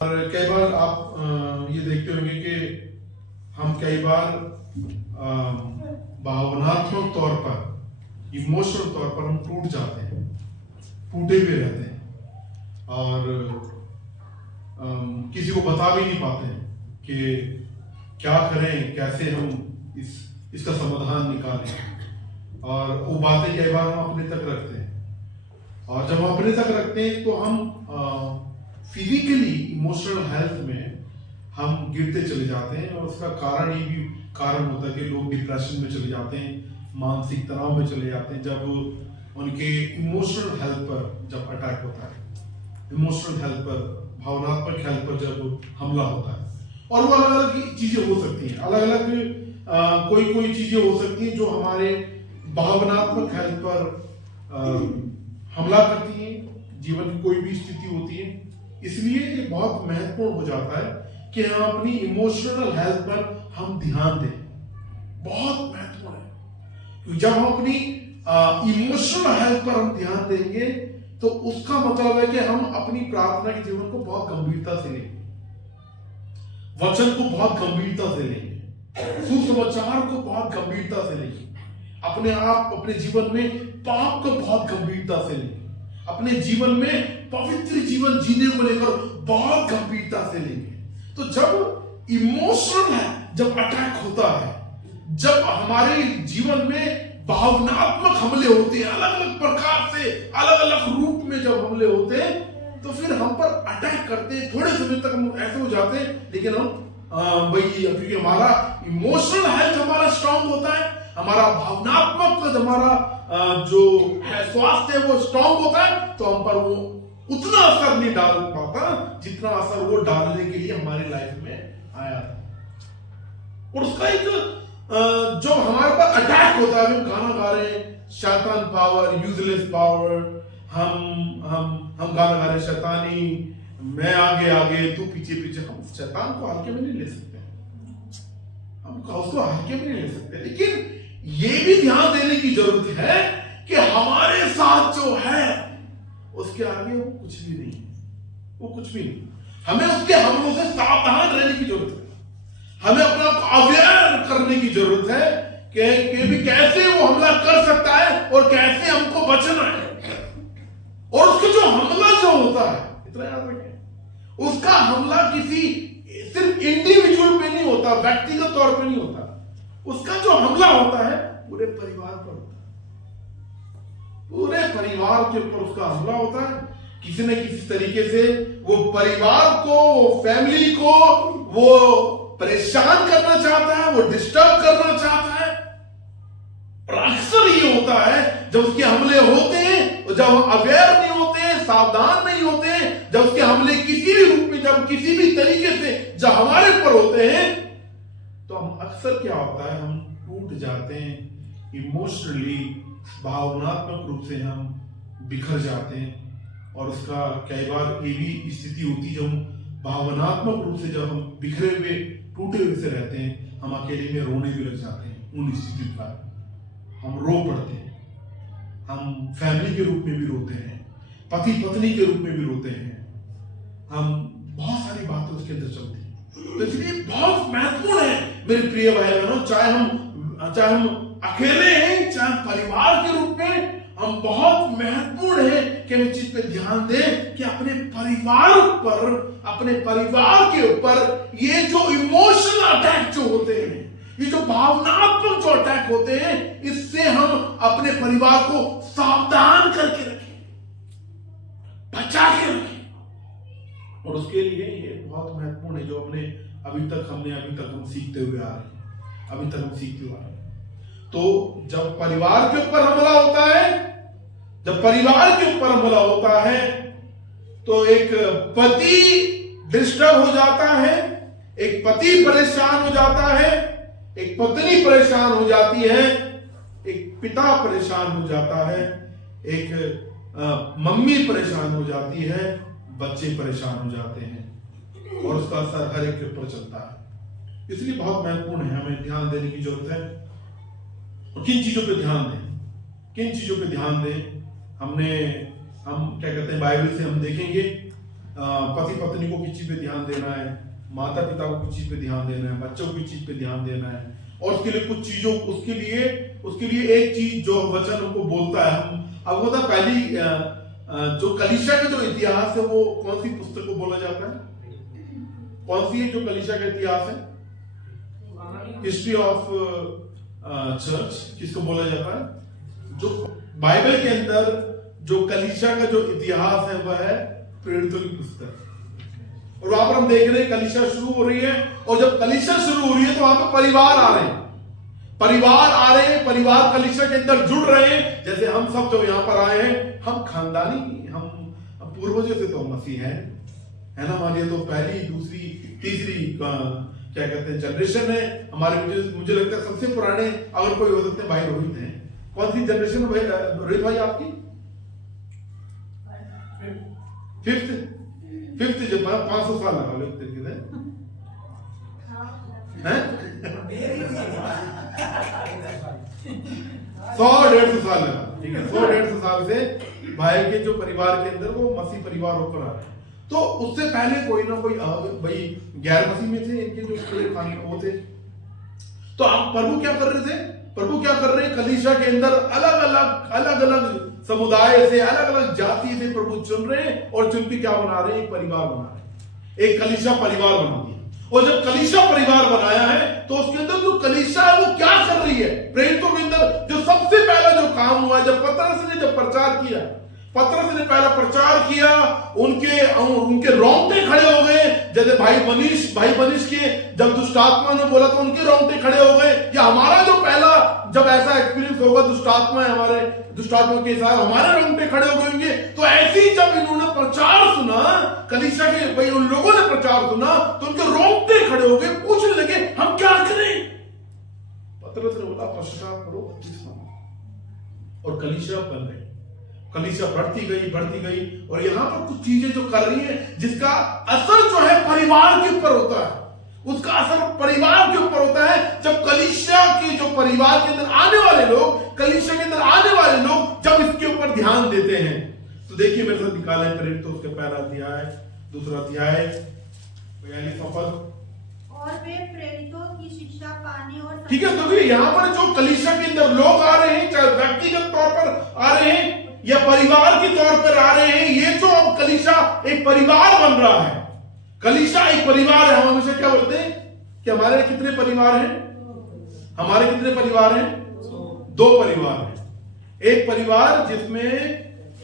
और कई बार आप ये देखते होंगे कि हम कई बार भावनात्मक तौर पर, इमोशनल तौर पर हम टूट जाते हैं, टूटे हुए रहते हैं और किसी को बता भी नहीं पाते हैं कि क्या करें, कैसे हम इसका समाधान निकालें। और वो बातें कई बार हम अपने तक रखते हैं, और जब हम अपने तक रखते हैं तो हम फिजिकली इमोशनल हेल्थ में हम गिरते चले जाते हैं। और उसका कारण ये भी कारण होता है कि लोग डिप्रेशन में चले जाते हैं, मानसिक तनाव में चले जाते हैं, जब उनके इमोशनल हेल्थ पर जब अटैक होता है, इमोशनल हेल्थ पर, भावनात्मक हेल्थ पर जब हमला होता है। और वो अलग अलग चीजें हो सकती हैं, अलग अलग कोई चीजें हो सकती हैं जो हमारे भावनात्मक हेल्थ पर हमला करती हैं। जीवन की कोई भी स्थिति होती है, इसलिए ये बहुत महत्वपूर्ण हो जाता है कि हम अपनी इमोशनल हेल्थ पर हम ध्यान दें। बहुत महत्वपूर्ण है, क्योंकि जब हम अपनी इमोशनल हेल्थ पर हम ध्यान देंगे तो उसका मतलब है कि हम अपनी प्रार्थना के जीवन को बहुत गंभीरता से लेंगे, वचन को बहुत गंभीरता से लेंगे, सुसमाचार को बहुत गंभीरता से लेंगे, अपने आप अपने जीवन में पाप को बहुत गंभीरता से लेंगे, अपने जीवन में पवित्र जीवन जीने को लेकर बहुत गंभीरता से लेंगे। तो जब इमोशनल है, जब अटैक होता है, जब हमारे जीवन में भावनात्मक हमले होते हैं, अलग अलग प्रकार से, अलग अलग रूप में जब हमले होते हैं, तो फिर हम पर अटैक करते हैं। थोड़े समय तक हम ऐसे हो जाते हैं, लेकिन हम क्योंकि हमारा इमोशनल हेल्थ हमारा स्ट्रांग होता है, हमारा भावनात्मक हमारा जो है स्वास्थ्य है वो स्ट्रांग होता है, तो हम पर वो उतना असर नहीं डाल पाता जितना असर वो डालने के लिए हमारी लाइफ में आया था। और उसका एक जो हमारे पर अटैक होता है, हम गाना गा रहे हैं, शैतान पावर, यूजलेस पावर, हम गाना गा रहे हैं, शैतानी मैं आगे आगे तू पीछे पीछे। हम शैतान को हल्के में नहीं ले सकते, हम उसको हल्के में नहीं ले सकते। लेकिन ये भी ध्यान देने की जरूरत है कि हमारे साथ जो है उसके आगे वो कुछ भी नहीं है, वो कुछ भी नहीं। हमें उसके हमलों से सावधान रहने की जरूरत है, हमें अपना अवेयर करने की जरूरत है कि भी कैसे वो हमला कर सकता है और कैसे हमको बचना है। और उसका जो हमला जो होता है, इतना याद रखें, उसका हमला किसी सिर्फ इंडिविजुअल पे नहीं होता, व्यक्तिगत तौर पे नहीं होता, उसका जो हमला होता है पूरे परिवार पर होता है, पूरे परिवार के ऊपर उसका हमला होता है। किसी न किसी तरीके से वो परिवार को, फैमिली को वो परेशान करना चाहता है, वो डिस्टर्ब करना चाहता है। और अक्सर ये होता है जब उसके हमले होते हैं, और जब हम अवेयर नहीं होते, सावधान नहीं होते, जब उसके हमले किसी भी रूप में, जब किसी भी तरीके से जब हमारे पर होते हैं, तो हम अक्सर क्या होता है, हम टूट जाते हैं इमोशनली, भावनात्मक रूप से हम बिखर जाते हैं। और उसका कई बार ये भी स्थिति होती है, जब हम भावनात्मक रूप से जब हम बिखरे हुए, टूटे हुए से रहते हैं, हम अकेले में रोने भी लग जाते हैं। उन स्थिति पर हम रो पड़ते हैं, हम फैमिली के रूप में भी रोते हैं, पति पत्नी के रूप में भी रोते हैं, हम बहुत सारी बातें उसके अंदर चलती हैं। तो इसलिए बहुत महत्वपूर्ण है मेरे प्रिय भाई बहनों, चाहे हम अकेले हैं, चाहे परिवार के रूप में, हम बहुत महत्वपूर्ण है कि हम इस चीज पे ध्यान दें कि अपने परिवार पर, अपने परिवार के ऊपर ये जो इमोशनल अटैक जो होते हैं, ये जो भावनात्मक जो अटैक होते हैं, इससे हम अपने परिवार को सावधान करके रखें, बचा के रखें। और उसके लिए ये बहुत महत्वपूर्ण है जो अभी तक हम सीखते हुए आ रहे हैं। तो जब परिवार के ऊपर हमला होता है, तो एक पति डिस्टर्ब हो जाता है, एक पति परेशान हो जाता है, एक पत्नी परेशान हो जाती है, एक पिता परेशान हो जाता है, एक मम्मी परेशान हो जाती है, बच्चे परेशान हो जाते हैं, और उसका असर हर एक के ऊपर चलता है। इसलिए बहुत महत्वपूर्ण है, हमें ध्यान देने की जरूरत है। और किन चीजों पे ध्यान दें, हम क्या कहते हैं, बाइबल से हम देखेंगे पति पत्नी को किस चीज पे ध्यान देना है, माता पिता को किस चीज पे ध्यान देना है, बच्चों को किस चीज पे ध्यान देना है, और उसके लिए कुछ चीजों उसके लिए एक चीज जो वचन हमको बोलता है। हम अब होता पहली जो कलीसिया का जो इतिहास है वो कौन सी पुस्तक को बोला जाता है? कौन सी है जो कलीसिया का इतिहास है? हिस्ट्री ऑफ चर्च किसको बोला जाता है? जो बाइबल के अंदर जो कलीसिया का जो इतिहास है वह है प्रेरितों की पुस्तक। और वहां पर हम देख रहे हैं कलीसिया शुरू हो रही है, और जब कलीसिया शुरू हो रही है तो वहां पर परिवार आ रहे हैं, परिवार कलीसिया के अंदर जुड़ रहे हैं। जैसे हम सब जो यहाँ पर आए हैं, हम खानदानी, हम पूर्वजों से तो मसीह है ना, हमारी तो पहली दूसरी तीसरी क्या कहते हैं जनरेशन है हमारे। मुझे लगता है सबसे पुराने अगर कोई हो सकते हैं भाई रोहित हैं। कौन सी जनरेशन भाई रोहित भाई आपकी? फिफ्थ जब 500 साल लगा लो एक तरीके से हैं 100-150 साल लगा, ठीक है। 100-150 साल से भाई के जो परिवार के अंदर वो मसीह परिवार होकर आ रहे हैं। तो उससे पहले कोई ना कोई भाई गैर मसीह में थे, इनके जो पूरे खाने वो थे। तो आप प्रभु क्या कर रहे थे? प्रभु क्या कर रहे हैं? कलीसिया के अंदर अलग अलग समुदाय से, अलग अलग जाति से प्रभु चुन रहे हैं, और चुन के क्या बना रहे हैं? एक परिवार बना रहे हैं, एक कलीसिया परिवार बना दिया। और जब कलीसिया परिवार बनाया है तो उसके अंदर जो कलीसिया है वो क्या कर रही है? प्रेरितों के अंदर जो सबसे पहला जो काम हुआ, जब पतरस ने जब प्रचार किया, पतरस ने पहला प्रचार किया, उनके रोंगटे खड़े हो गए। जैसे भाई बनिश के जब दुष्ट आत्मा ने बोला तो उनके रोंगटे खड़े हो गए। या हमारा जो पहला जब ऐसा एक्सपीरियंस होगा दुष्ट आत्मा के साथ हमारे रोंगटे खड़े हो गए होंगे। तो ऐसे ही जब इन्होंने प्रचार सुना, कलीसिया के भाई उन लोगों ने प्रचार सुना तो उनके रोंगटे खड़े हो गए, पूछने लगे हम क्या करें? पतरस ने बोला पश्चाताप करो, और कलीसिया बन गई। कलीसिया बढ़ती गई, और यहां पर कुछ चीजें जो कर रही है जिसका असर जो है परिवार के ऊपर होता है, उसका असर परिवार के ऊपर होता है। जब कलीसिया के जो परिवार के अंदर आने वाले लोग, कलीसिया के अंदर आने वाले लोग जब इसके ऊपर ध्यान देते हैं, तो देखिए मेरे साथ निकाला है प्रेरित तो उसके पहला अध्याय, दूसरा अध्याय 42 पद। और वे प्रेरितों की शिक्षा पाने और ठीक है। तो यहाँ पर जो कलीसिया के अंदर लोग आ रहे हैं, चाहे व्यक्तिगत तौर पर आ रहे हैं या परिवार के तौर पर आ रहे हैं, ये जो अब कलीसिया एक परिवार बन रहा है। कलीसिया एक परिवार है। हम हमेशा क्या बोलते हैं कि हमारे कितने परिवार हैं? हमारे कितने परिवार हैं? 2 परिवार हैं। एक परिवार जिसमें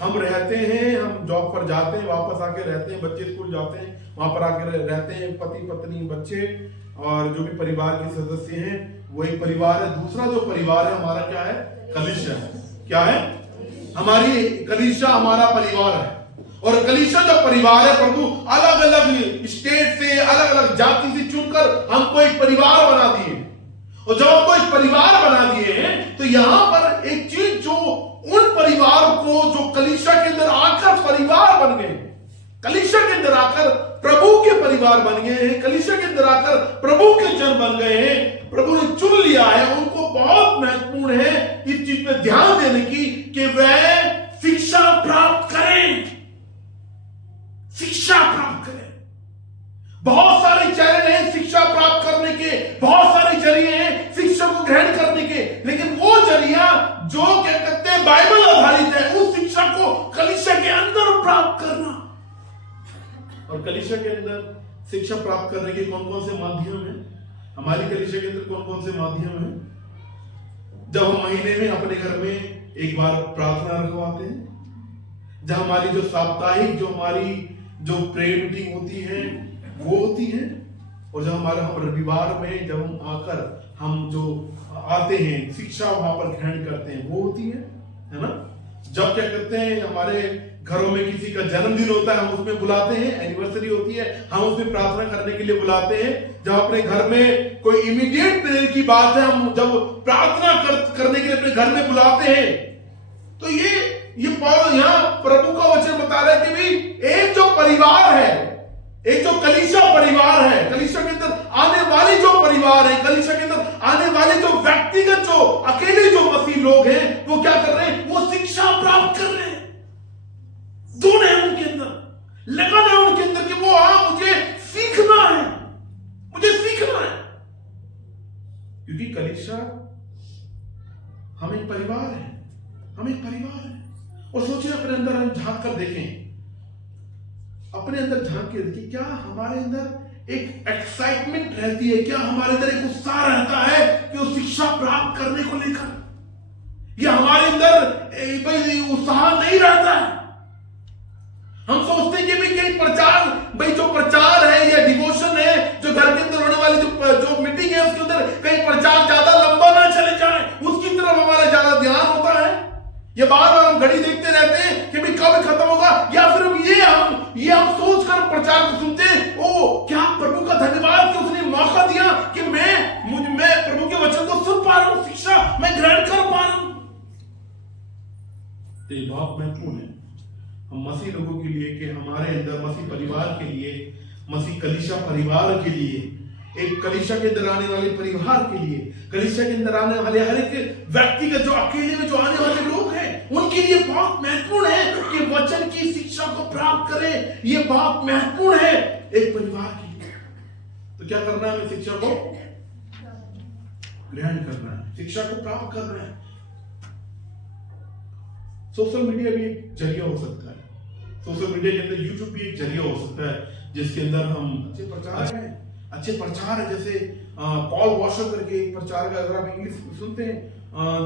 हम रहते हैं, हम जॉब पर जाते हैं, वापस आके रहते हैं, बच्चे स्कूल जाते हैं, वहां पर आके रहते हैं, पति पत्नी बच्चे और जो भी परिवार के सदस्य हैं, वो एक परिवार है। दूसरा जो परिवार है हमारा क्या है? कलीसिया है। क्या है? हमारी कलीसिया हमारा परिवार है। और कलीसिया जो परिवार है, प्रभु अलग अलग स्टेट से, अलग अलग जाति से चुनकर हमको एक परिवार बना दिए। और जब हमको एक परिवार बना दिए हैं तो यहां पर एक चीज जो उन परिवार को जो कलीसिया के अंदर आकर परिवार बन गए, कलीसिया के अंदर आकर प्रभु के परिवार बन गए हैं, कलीसिया के अंदर आकर प्रभु के जन बन गए हैं, प्रभु ने चुन लिया है। उनको बहुत महत्वपूर्ण है इस चीज पे ध्यान देने की कि वह शिक्षा प्राप्त करें, शिक्षा प्राप्त करें। बहुत सारे चैनल हैं शिक्षा प्राप्त करने के, बहुत सारे जरिए हैं शिक्षा को ग्रहण करने के, लेकिन वो जरिया जो क्या कहते हैं बाइबल आधारित है, उस शिक्षा को कलीसिया के अंदर प्राप्त करना। और कलीसिया के अंदर शिक्षा प्राप्त करने के कौन कौन से माध्यम हैं? हमारी कलीसिया के अंदर कौन कौन से माध्यम हैं? जब हम महीने में अपने घर में एक बार प्रार्थना रखवाते हैं, जब हमारी जो साप्ताहिक जो हमारी जो प्रेयर मीटिंग होती है वो होती है, और जब हम रविवार में जब हम आकर हम जो आते हैं शिक्षा वहां पर ग्रहण करते हैं वो होती है ना। जब क्या करते हैं हमारे घरों में किसी का जन्मदिन होता है, हम उसमें बुलाते हैं, एनिवर्सरी होती है, हम उसमें प्रार्थना करने के लिए बुलाते हैं। जब अपने घर में कोई इमीडिएट प्रेयर की बात है, हम जब प्रार्थना करने के लिए अपने घर में बुलाते हैं, तो ये पौल यहां प्रभु का वचन बता रहा है कि भाई एक जो परिवार है, एक जो कलीसिया परिवार है, कलीसिया के अंदर आने वाले जो परिवार है, कलीसिया के अंदर आने वाले जो व्यक्तिगत जो अकेले जो मसीह लोग हैं, वो क्या कर रहे हैं? वो शिक्षा प्राप्त कर रहे हैं। गुण है उनके अंदर, लगन है उनके क्योंकि कलीसिया हम एक परिवार है, हम एक परिवार है। और सोचिए अपने अंदर हम झांक कर देखें, अपने अंदर झांक के देखिए, क्या हमारे अंदर एक एक्साइटमेंट रहती है, क्या हमारे अंदर एक उत्साह रहता है कि वो शिक्षा प्राप्त करने को लेकर, या हमारे अंदर उत्साह नहीं रहता है। हम सोचते हैं कि भाई कहीं प्रचार, भाई जो प्रचार है या डिवोशन है, जो घर के अंदर होने वाली जो मीटिंग है उसके अंदर कहीं प्रचार ज्यादा लंबा ना चले जाए, उसकी तरफ हमारा ज्यादा ध्यान होता है। ये बार बार हम घड़ी देखते रहते हैं कि भाई कब खत्म होगा, या फिर हम सोच कर प्रचार को सुनते हैं, ओ क्या प्रभु का धन्यवाद कि उसने मौका दिया कि मैं प्रभु के वचन को सुन पा रहा हूं, शिक्षा मैं ग्रहण कर पा रहा हूं। तो ये बहुत महत्वपूर्ण है हम मसीह लोगों के लिए कि हमारे अंदर, मसीह परिवार के लिए, मसीह कलीसिया परिवार के लिए, एक कलीसिया के अंदर आने वाले परिवार के लिए, कलीसिया के अंदर आने वाले हर एक व्यक्ति का जो अकेले में जो आने वाले लोग हैं उनके लिए बहुत महत्वपूर्ण है कि वचन की शिक्षा को प्राप्त करें। ये बहुत महत्वपूर्ण है एक परिवार के लिए। तो क्या करना है, हमें शिक्षा को ग्रहण करना है, शिक्षा को प्राप्त करना है। सोशल मीडिया भी एक जरिया हो सकता है, सोशल मीडिया के अंदर यूट्यूब भी एक जरिया हो सकता है जिसके अंदर हम अच्छे प्रचार है। जैसे पॉल वॉशर करके एक प्रचारक, अगर आप इंग्लिश सुनते हैं,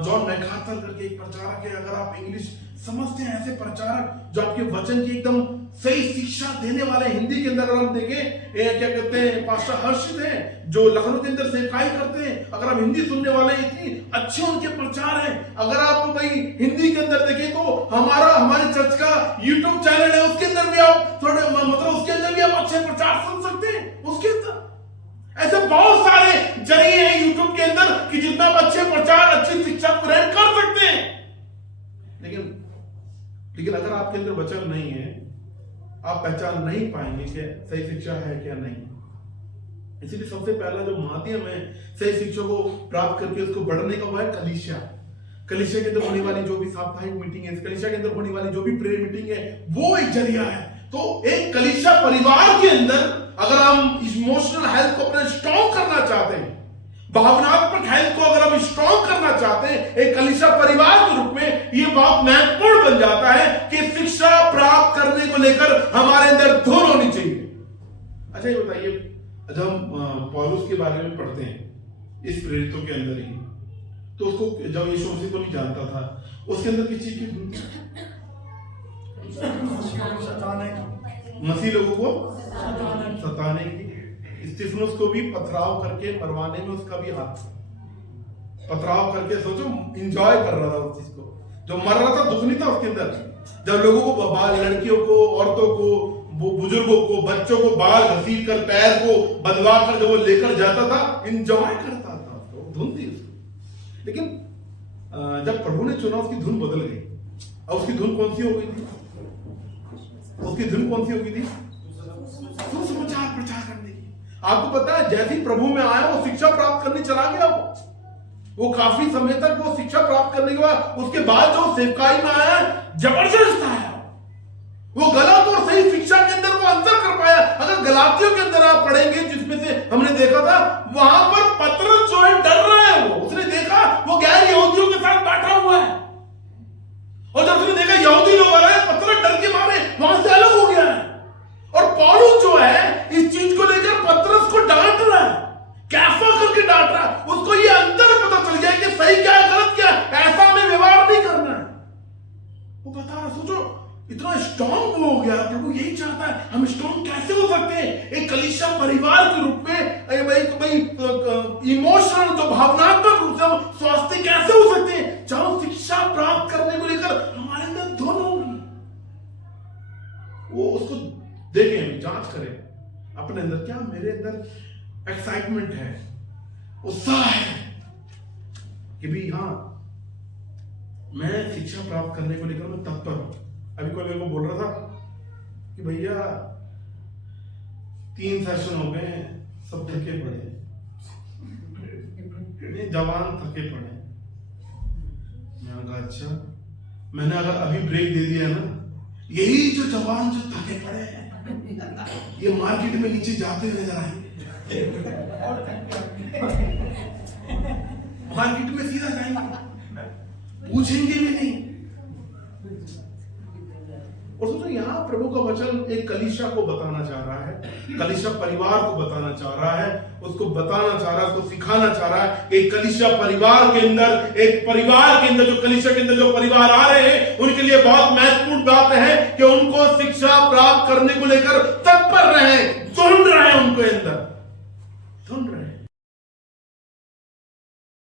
जॉन मैकार्थर करके एक प्रचारक है, अगर आप इंग्लिश समझते हैं, ऐसे प्रचारक जो आपके वचन की एकदम सही शिक्षा देने वाले। हिंदी के अंदर हम देखें, क्या कहते हैं, पास्टर हर्षित हैं जो लखनऊ के अंदर सेवकाई करते हैं। अगर आप हिंदी सुनने वाले हैं, इतनी अच्छे उनके प्रचार हैं। अगर आप भाई हिंदी के अंदर देखें तो हमारे चर्च का यूट्यूब चैनल है, उसके अंदर भी आप थोड़े उसके अंदर भी आप अच्छे प्रचार सुन सकते हैं। उसके अंदर ऐसे बहुत सारे जरिए हैं यूट्यूब के अंदर कि जितना आप अच्छे प्रचार, अच्छी शिक्षा ग्रहण कर सकते हैं। लेकिन अगर आपके अंदर वचन नहीं है, आप पहचान नहीं पाएंगे कि सही शिक्षा है क्या नहीं। इसीलिए सबसे पहला जो माध्यम है सही शिक्षा को प्राप्त करके उसको बढ़ने का, वो है कलीसिया। कलीसिया के अंदर होने वाली जो भी साप्ताहिक मीटिंग है, कलीसिया के अंदर होने वाली जो भी प्रेयर मीटिंग है, वो एक जरिया है। तो एक कलीसिया परिवार के अंदर अगर हम इमोशनल हेल्थ को अपने स्ट्रॉन्ग करना चाहते हैं, भावनात्मक हेल्थ को अगर हम स्ट्रॉन्ग करना चाहते हैं एक कलीसिया परिवार के रूप में, ये बहुत महत्वपूर्ण बन जाता है कि शिक्षा प्राप्त करने को लेकर हमारे अंदर धुन होनी चाहिए। अच्छा ये बताइए, जब हम पौलुस के बारे में पढ़ते हैं इस प्रेरितों के अंदर ही, तो उसको जब यीशु मसीह को नहीं जानता था, उसके अंदर किस चीज की धुन? मसीह लोगों को सताने की। स्तिफनुस को भी पथराव करके मरवाने में उसका भी हाथ, पथराव करके, सोचो एंजॉय कर रहा था उस चीज को, जो मर रहा था दुख नहीं था उसके अंदर। जब लोगों को, लड़कियों को, औरतों को, बुजुर्गों को, बच्चों को बाल घसीट कर, पैर को बदवा कर जब वो लेकर जाता था, एंजॉय करता था, उसको धुन थी उसको। लेकिन जब प्रभु ने चुना उसकी धुन बदल गई। और उसकी धुन कौन सी हो गई थी? उसकी धुन कौन सी हो गई थी? सुसमाचार प्रचार करने की। आपको पता है जैसे ही प्रभु में आया वो शिक्षा प्राप्त करने चला गया। वो काफी समय तक वो शिक्षा प्राप्त करने के बाद, उसके बाद जो सेवकाई में आया जबरदस्त आया। वो गलत और सही शिक्षा के अंदर वो अंतर कर पाया। अगर गलातियों के अंदर आप पढ़ेंगे, जिसमें से हमने देखा था, वहां पर पतरस जो है डर रहा है। वो उसने देखा वो गैर यहूदियों के साथ बैठा हुआ है, और जब उसने देखा यहूदी लोग आ रहे हैं, पतरस डर के मारे वहां से अलग हो गया है। और पौलुस जो है इस चीज को लेकर पतरस को डांट रहा है, कैफा करके डांट रहा है। उसको ये अंतर पता चल गया कि सही क्या है, गलत क्या है, ऐसा हमें व्यवहार नहीं करना है। वो बता रहा, सोचो इतना स्ट्रॉन्ग हो गया। प्रभु यही चाहता है, हम स्ट्रॉन्ग कैसे हो सकते हैं एक कलीसिया परिवार के रूप में, इमोशनल, जो भावनात्मक रूप से हम स्वास्थ्य कैसे हो सकते हैं, चाहे शिक्षा प्राप्त करने को लेकर हमारे अंदर धुन होगी। वो उसको देखें, जांच करें अपने अंदर, क्या मेरे अंदर एक्साइटमेंट है, उत्साह है कि भी हाँ मैं शिक्षा प्राप्त करने को लेकर मैं तत्पर हूं। अभी कोई मेरे को बोल रहा था कि भैया 3 सेशन हो गए, सब थके पड़े, जवान थके पड़े। मैंने कहा अच्छा, मैंने अगर अभी ब्रेक दे दिया ना, यही जो जवान जो थके पड़े हैं ये मार्केट में नीचे जाते हुए नजर आएंगे। मार्केट में सीधा जाएंगे, पूछेंगे भी नहीं। और सोचो यहाँ प्रभु का वचन एक कलीसिया को बताना चाह रहा है, कलीसिया परिवार को बताना चाह रहा है, उसको बताना चाह रहा है, उसको सिखाना चाह रहा है कि कलीसिया परिवार के अंदर, एक परिवार के अंदर, जो कलीसिया के अंदर जो परिवार आ रहे हैं उनके लिए बहुत महत्वपूर्ण बात है कि उनको शिक्षा प्राप्त करने को लेकर तत्पर रहें,